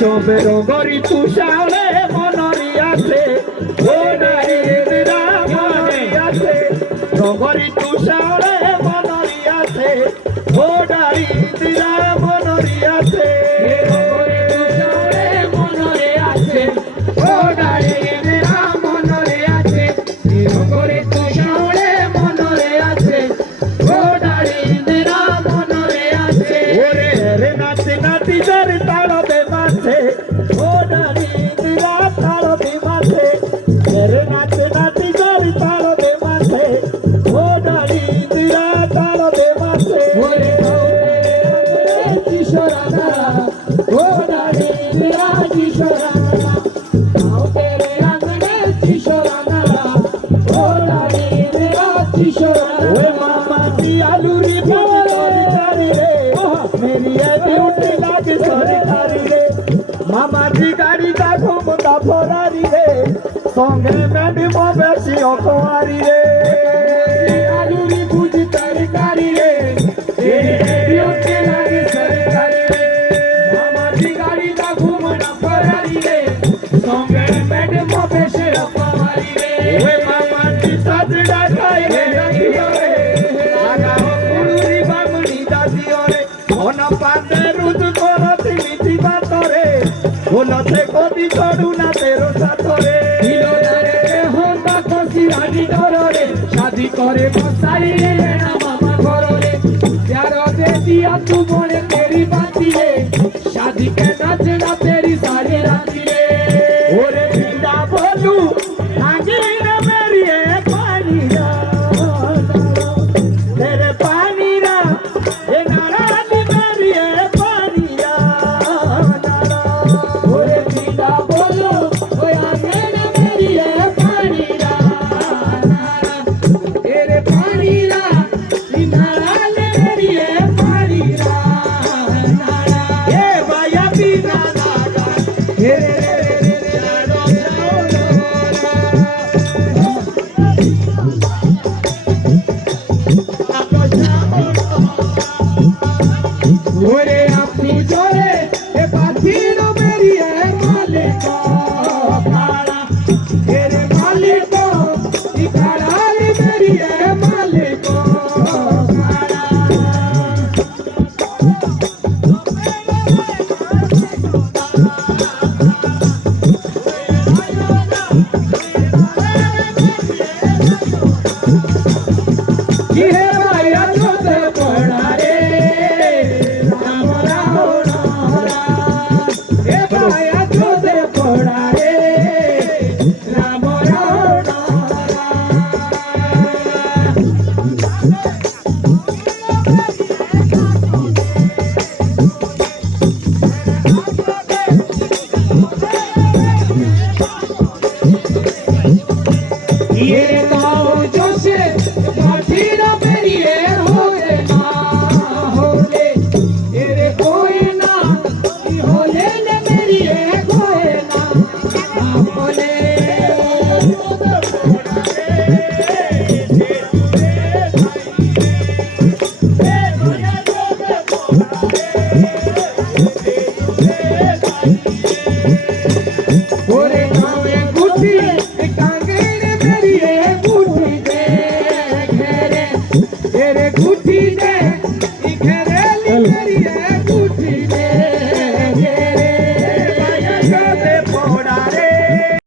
সবে রগরি তুষারে মনরি আছে ও নারী ইন্দিরা মনরি আছে রগরি তুষারে মনরি আছে ও নারী ইন্দিরা মনরি আছে রগরি তুষারে মনরি আছে ও নারী ইন্দিরা মনরি আছে রগরি তুষারে মনরি আছে ও নারী ইন্দিরা মনরি আছে ওরে রে নাচে নাচি জরে তাড়বে মাঝে ও নারী ইন্দিরা তাড়বে মাঝে রে নাচে নাচি জরে তাড়বে মাঝে ও নারী ইন্দিরা তাড়বে মাঝে ওরে কিশোরানা ও নারী ইন্দিরা কিশোরানা आओ तेरे आंगने किशोराना ओ नारी इंदिरा किशोराना ओए मामा की आलूरी सरकारी रे मेरी है ड्यूटी लागे सरकारी रे मामा की गाड़ी का घूमता फरारी रे संगे मैडम बेसी अखबारी रे आलूरी बुझ तरकारी रे मेरी है ड्यूटी लागे सरकारी रे मामा की गाड़ी का घूमता फरारी रे संगे मैडम बेसी अखबारी रे ओए मामा की सजड़ा खाई रे बोलते कदी छोड़ू ना तेरो साथरे हिलो रे होता खुशी रानी डरे शादी करे बसाई रे ना मामा घरो रे प्यार दे दिया तू बोले तेरी बाती रे शादी के नाचना तेरी सारी राती रे ओरे बिंदा बोलू आगे ना मेरी है पानी रा तेरे पानी रा ये नारा दी मेरी है पानी रा